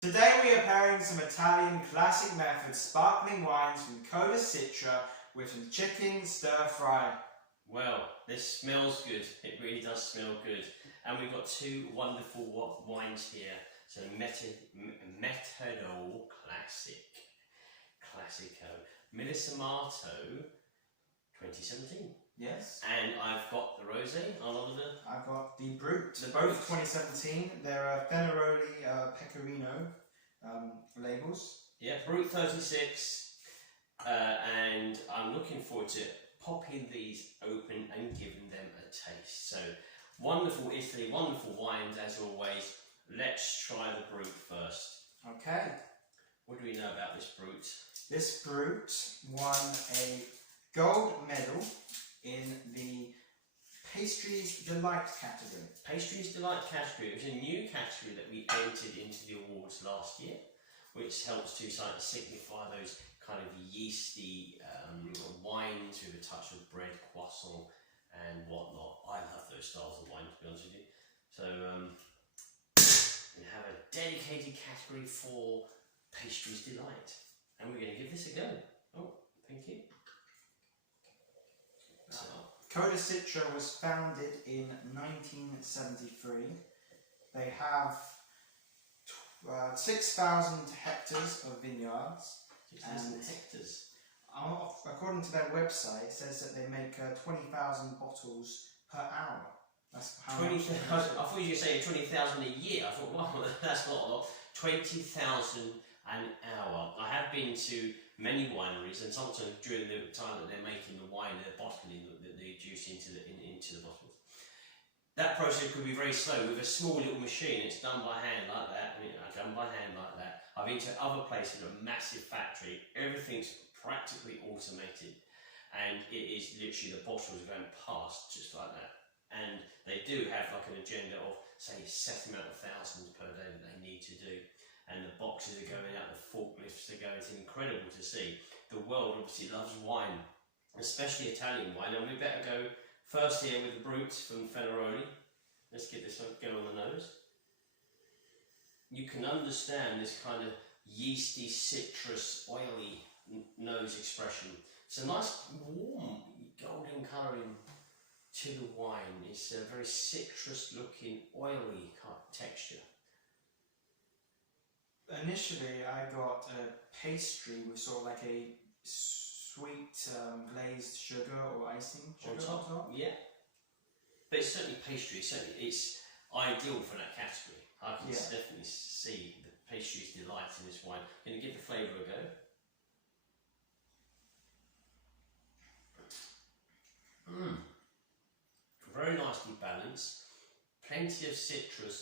Today we are pairing some Italian classic method sparkling wines from Codice Citra with some chicken stir fry. Well, this smells good. It really does smell good. And we've got two wonderful wines here. So Methanol Classico, Millisamato 2017. Yes. And I've got the Rosé on Oliver. I've got the Brut. They're both 2017. They're Fenaroli Pecorino labels. Yeah, Brut 36. And I'm looking forward to popping these open and giving them a taste. So, wonderful Italy, wonderful wines as always. Let's try the Brut first. Okay. What do we know about this Brut? This Brut won a gold medal in the Pastries Delight category. Pastries Delight category. It was a new category that we entered into the awards last year, which helps to signify those kind of yeasty wines with a touch of bread, croissant and whatnot. I love those styles of wine, to be honest with you. So we have a dedicated category for Pastries Delight, and we're going to give this a go. Oh, thank you. So, Codice Citra was founded in 1973. They have 6,000 hectares of vineyards. 6,000 hectares. According to their website, it says that they make 20,000 bottles per hour. That's how 20,000. I thought you were saying 20,000 a year. I thought, wow, that's not a lot. 20,000 an hour. I have been to many wineries, and sometimes during the time that they're making the wine, they're bottling the juice into the bottles. That process could be very slow. With a small little machine, it's done by hand like that, and done by hand like that. I've been to other places, a massive factory. Everything's practically automated, and it is literally the bottles going past just like that. And they do have like an agenda of, say, a set amount of thousands per day that they need to do. And the boxes are going out, the forklifts are going. It's incredible to see. The world obviously loves wine, especially Italian wine. And we better go first here with the Brut from Fenaroli. Let's get this one going on the nose. You can understand this kind of yeasty, citrus, oily nose expression. It's a nice, warm, golden colouring to the wine. It's a very citrus-looking, oily texture. Initially, I got a pastry with sort of like a sweet glazed sugar or icing sugar on top. Yeah, but it's certainly pastry. It's ideal for that category. I can definitely see the Pastries Delight in this wine. Can you give the flavour a go? Very nicely balanced. Plenty of citrus,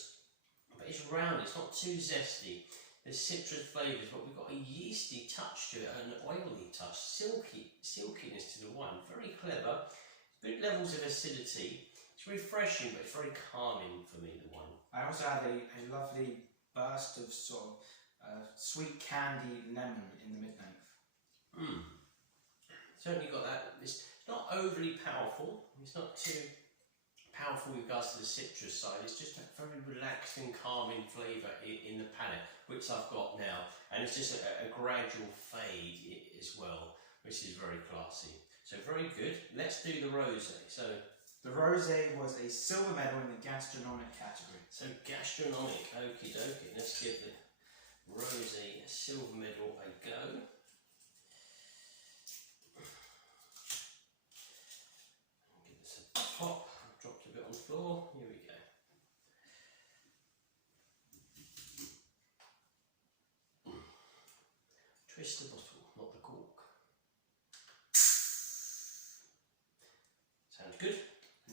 but it's round. It's not too zesty. There's citrus flavours, but we've got a yeasty touch to it, an oily touch, silkiness to the wine. Very clever. Good levels of acidity. It's refreshing, but it's very calming for me, the wine. I also had a lovely burst of sort of sweet candy lemon in the mid-length. Certainly got that. It's not overly powerful. It's not too powerful with regards to the citrus side. It's just a very relaxing, calming flavour in the palate, which I've got now. And it's just a gradual fade as well, which is very classy. So very good. Let's do the Rosé. So the Rosé was a silver medal in the gastronomic category. So gastronomic, okie dokie. Let's give the Rosé silver medal a go. Give this a pop. I've dropped a bit on the floor. Here we go. Twist the bottle, not the cork. Sounds good.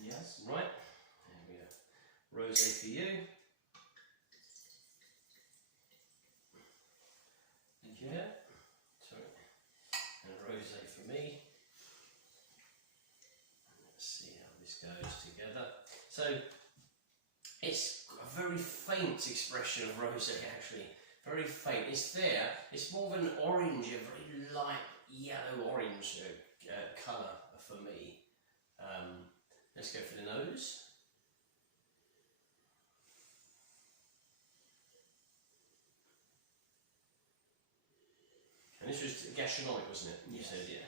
Yes. Right, there we go. Rosé for you. Thank you. Yeah. Sorry. And rosé for me. Let's see how this goes together. So it's a very faint expression of rosé actually. Very faint. It's there. It's more of an orange, a very light yellow orange colour for me. Let's go for the nose. this was gastronomic, wasn't it? You Yes. said, yeah.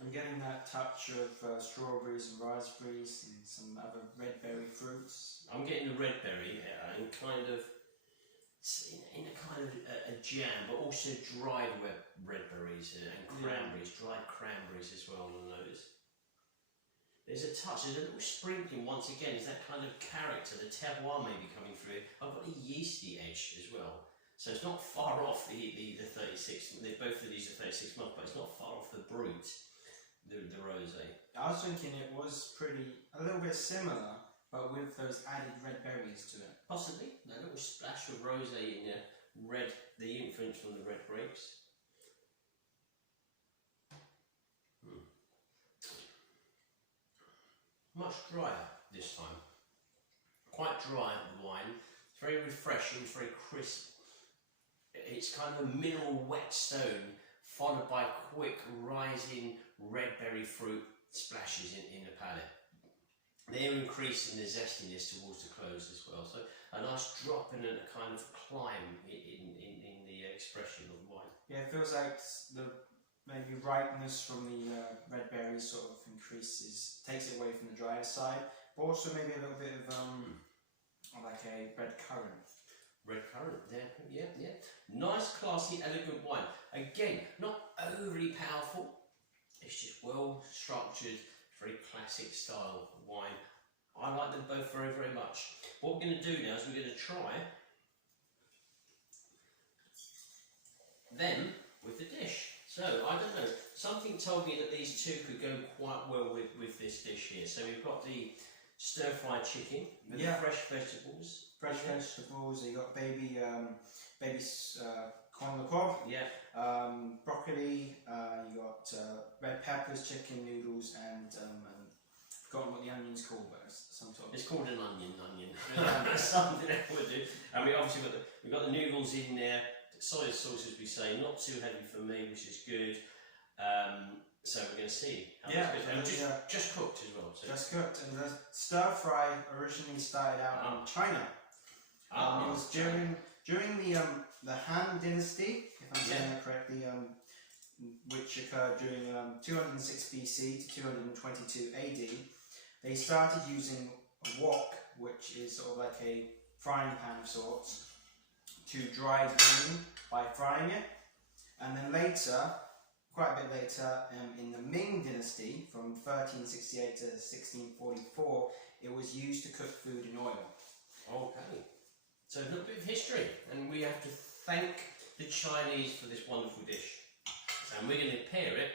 I'm getting that touch of strawberries and raspberries and some other red berry fruits. I'm getting the red berry and kind of in a kind of a jam, but also dried red berries and cranberries, dried cranberries as well on the nose. There's a touch, there's a little sprinkling once again, it's that kind of character, the terroir may be coming through. I've got a yeasty edge as well. So it's not far off the 36, both of these are 36 months, but it's not far off the Brut, the Rosé. I was thinking it was a little bit similar, but with those added red berries to it. Possibly, a little splash of rosé in the red, the influence from the red grapes. Much drier this time. Quite dry, the wine. It's very refreshing, it's very crisp. It's kind of a mineral wet stone, followed by quick rising red berry fruit splashes in the palate. They're increasing the zestiness towards the close as well. So a nice drop and a kind of climb in the expression of the wine. Yeah, it feels like the maybe ripeness from the red berries sort of increases, takes it away from the drier side, but also maybe a little bit of like a red currant. Red currant, yeah. Nice, classy, elegant wine. Again, not overly powerful. It's just well structured, very classic style of wine. I like them both very, very much. What we're going to do now is we're going to try them with the dish. So, I don't know, something told me that these two could go quite well with this dish here. So we've got the stir-fried chicken with the fresh vegetables. Fresh vegetables, you got baby corn on the cob, broccoli, you got red peppers, chicken noodles, and I've forgotten what the onion's called, but it's some sort of... It's called an onion. Something that would do. And we obviously got the noodles in there, soy sauce as we say, not too heavy for me, which is good. So we're going to see how it's good. And just cooked as well. So. Just cooked, and the stir fry originally started out in China. It was during the Han Dynasty, if I'm saying that correctly, which occurred during 206 BC to 222 AD. They started using a wok, which is sort of like a frying pan of sorts, to dry the meat by frying it, and then later, quite a bit later, in the Ming Dynasty, from 1368 to 1644, it was used to cook food in oil. Okay. So a little bit of history, and we have to thank the Chinese for this wonderful dish. And we're going to pair it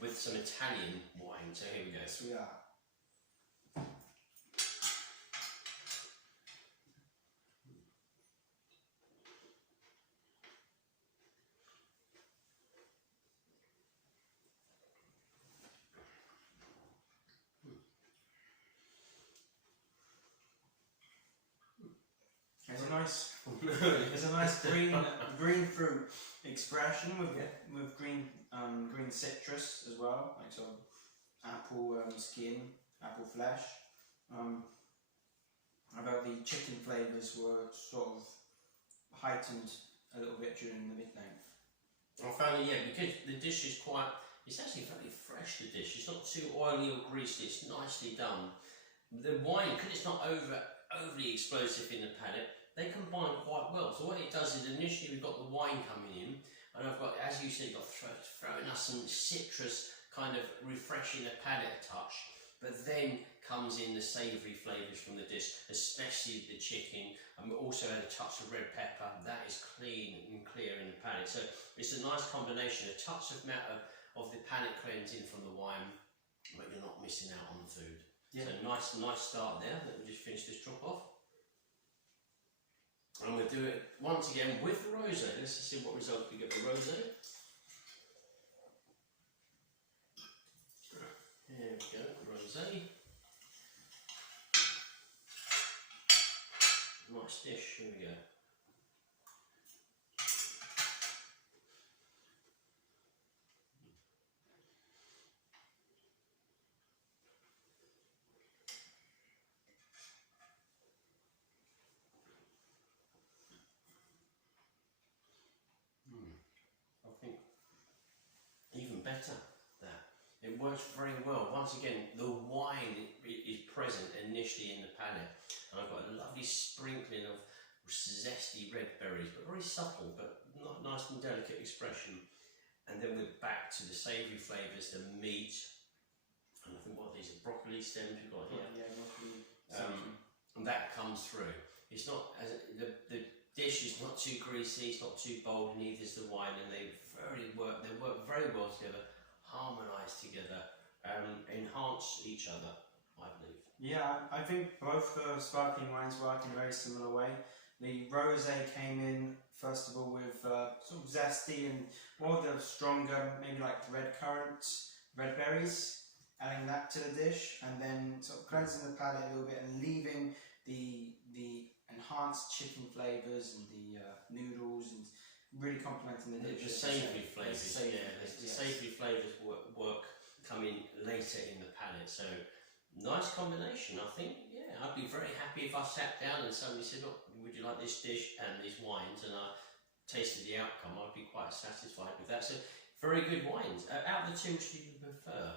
with some Italian wine. So here we go. Yes, we are. There's a nice green fruit expression with green citrus as well, like sort of apple skin, apple flesh. About the chicken flavours were sort of heightened a little bit during the mid-length. I found it, because the dish is it's actually very fresh, the dish. It's not too oily or greasy, it's nicely done. The wine, because it's not overly explosive in the palate, they combine quite well. So what it does is initially we've got the wine coming in, and I've got, as you said, throwing us some citrus, kind of refreshing the palate a touch, but then comes in the savoury flavours from the dish, especially the chicken, and we also had a touch of red pepper. That is clean and clear in the palate. So it's a nice combination, a touch of the palate cleansing from the wine, but you're not missing out on the food. Yeah. So nice start there. Let me just finish this drop off. And we'll do it once again with the rosé. Let's just see what result we get with the rosé. Here we go, rosé. Nice dish, here we go. I think It works very well. Once again, the wine is present initially in the palate, and I've got a lovely sprinkling of zesty red berries, but very subtle, but not nice and delicate expression. And then we're back to the savoury flavours, the meat, and I think what these are broccoli stems we've got here. Yeah, broccoli. And that comes through. It's not the dish is not too greasy, it's not too bold, neither is the wine, and they work very well together, harmonise together, enhance each other, I believe. Yeah, I think both the sparkling wines work in a very similar way. The rosé came in first of all with sort of zesty and more of the stronger, maybe like red currants, red berries, adding that to the dish, and then sort of cleansing the palate a little bit and leaving the enhanced chicken flavours and the noodles and really complementing the dish. The savoury flavours, the savoury flavours come in later in the palate, so nice combination, I think. Yeah, I'd be very happy if I sat down and somebody said, "Look, would you like this dish and these wines?" and I tasted the outcome. I'd be quite satisfied with that. So, very good wines. Out of the two, which do you prefer?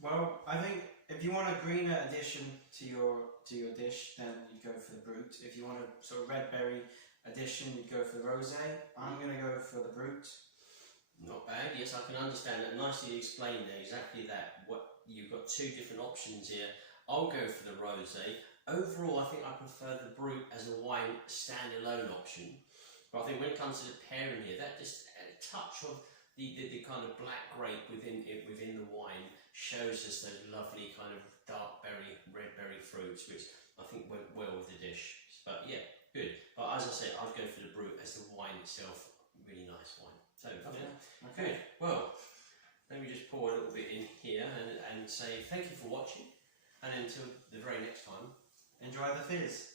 Well, I think if you want a greener addition to your dish, then you'd go for the Brut. If you want a sort of red berry addition, you'd go for the rosé. I'm going to go for the Brut. Not bad. Yes, I can understand that. Nicely explained there. Exactly that. You've got two different options here. I'll go for the rosé. Overall, I think I prefer the Brut as a wine standalone option. But I think when it comes to the pairing here, that just a touch of the kind of black grape within the wine shows us those lovely kind of dark berry, red berry fruits, which I think went well with the dish. But yeah, good. But as I said, I'd go for the Brut as the wine itself. Really nice wine. So Okay. good. Well, let me just pour a little bit in here and say thank you for watching, and until the very next time, Enjoy the fizz.